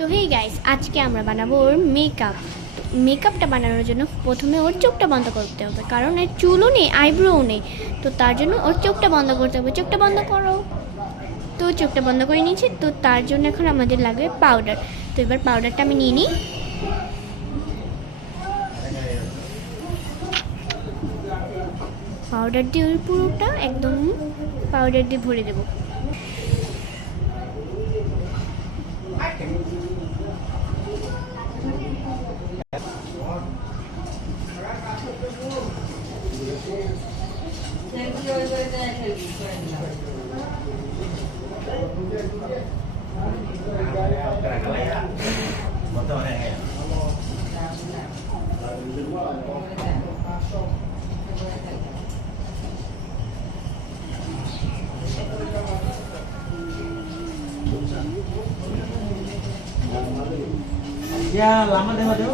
তো hey guys, আজকে আমরা বানাবো ওর মেকআপ। তো মেকআপটা বানানোর জন্য প্রথমে ওর চোখটা বন্ধ করতে হবে, কারণ এর চুলও নেই, আইব্রোও নেই। তো তার জন্য ওর চোখটা বন্ধ করতে হবে। চোখটা বন্ধ করো। তো চোখটা বন্ধ করে নিয়েছি। তো তার জন্য এখন আমাদের লাগবে পাউডার। তো এবার পাউডারটা আমি নিয়ে নিই। পাউডার দিয়ে ওর পুরোটা একদম পাউডার দিয়ে ভরে দেবো। Ya, lama deh, Mado.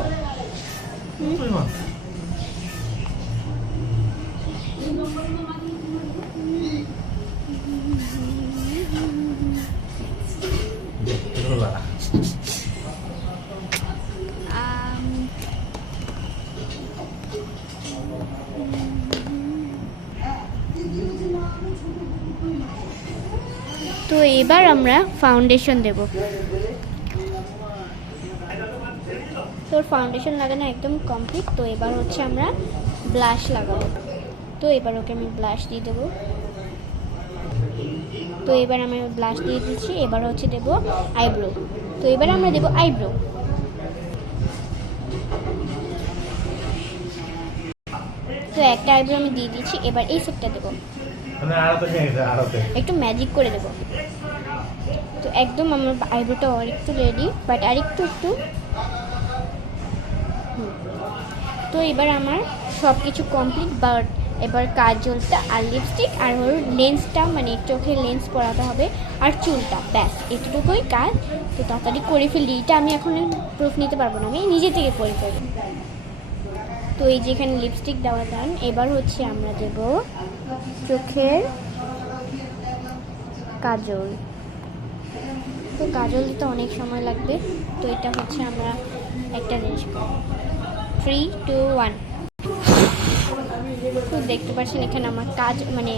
তো এবার আমরা ফাউন্ডেশন দেব। তোর ফাউন্ডেশন লাগানো একদম কমপ্লিট। তো এবার হচ্ছে আমরা ব্লাশ লাগাবো। তো এবার ওকে আমি ব্লাশ দিয়ে দেবো। তো এবার আমি ব্লাশ দিয়ে দিচ্ছি। এবার হচ্ছে দেবো আইব্রো। তো এবার আমরা দেবো আইব্রো। তো একটা আইব্রো আমি দিয়ে দিচ্ছি। এবার এই সেটটা দেবো, একটু ম্যাজিক করে দেবো। তো একদম আমার আইব্রোটা আরেকটু রেডি, বাট আরেকটু একটু। তো এবার আমার সব কিছু কমপ্লিট। বাট এবার কাজলটা আর লিপস্টিক আর ওর লেন্সটা, মানে চোখের লেন্স পরাতে হবে, আর চুলটা, ব্যাস এতটুকুই কাজ। তো তাড়াতাড়ি করে ফেলি। এটা আমি এখন প্রুফ নিতে পারবো না, আমি নিজে থেকে করে ফেলবো। তো এই যে এখানে লিপস্টিক দেওয়া ডান। এবার হচ্ছে আমরা দেব চোখের কাজল। তো কাজল দিতে অনেক সময় লাগবে। তো এটা হচ্ছে আমরা একটা জিনিস 3, 2, 1। তো দেখতে পাচ্ছেন এখানে আমার কাজ, মানে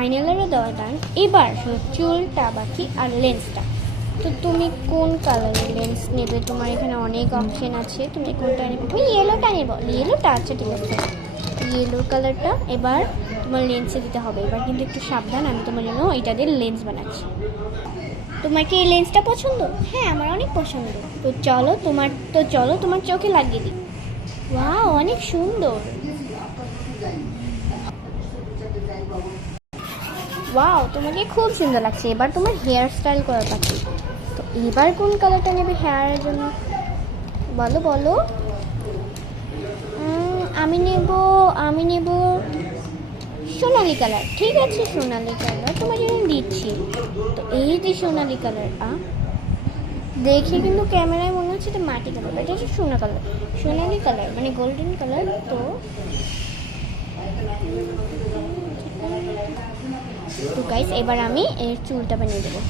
আইনালারও দেওয়া ডান। এবার চুলটা বাকি আর লেন্সটা। তো তুমি কোন কালারের লেন্স নেবে? তোমার এখানে অনেক অপশন আছে, তুমি কোনটা নেবে? তুমি ইয়েলোটা নেবো। ইয়েলোটা, আচ্ছা ঠিক আছে, ইয়েলো কালারটা এবার তোমার লেন্সে দিতে হবে। এবার কিন্তু একটু সাবধান, আমি তোমার জন্য এটা দিয়ে লেন্স বানাচ্ছি। তোমার কি এই লেন্সটা পছন্দ? হ্যাঁ, আমার অনেক পছন্দ। তো চলো তোমার চোখে লাগিয়ে দিই। ওয়াও, অনেক সুন্দর। ওয়াও, তোমাকে খুব সুন্দর লাগছে। এবার তোমার হেয়ার স্টাইল করা বাকি। তো এবার কোন কালারটা নেবে হেয়ারের জন্য? বলো বলো। আমি নেব সোনালি কালার। ঠিক আছে, সোনালি কালার তোমার জন্য দিচ্ছি। তো এই যে সোনালি কালার, দেখে কিন্তু ক্যামেরায় মনে হচ্ছে এটা মাটি কালার, এটা হচ্ছে সোনালি কালার মানে গোল্ডেন কালার। তো গাইস, এবার আমি এর চুলটা বানিয়ে দেবো।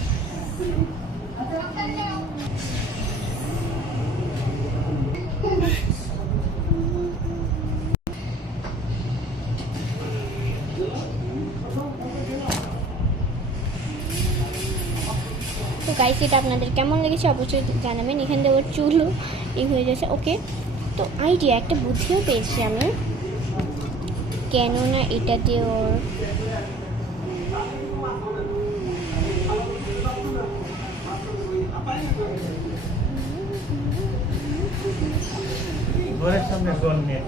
তো গাইস, এটা আপনাদের কেমন লেগেছে অবশ্যই জানাবেন। এখান থেকে ওর চুলও এই হয়ে যাচ্ছে। ওকে, তো আইডিয়া, একটা বুদ্ধিও পেয়েছি আমি। কেননা এটা দিয়ে Boleh sampai gol nih,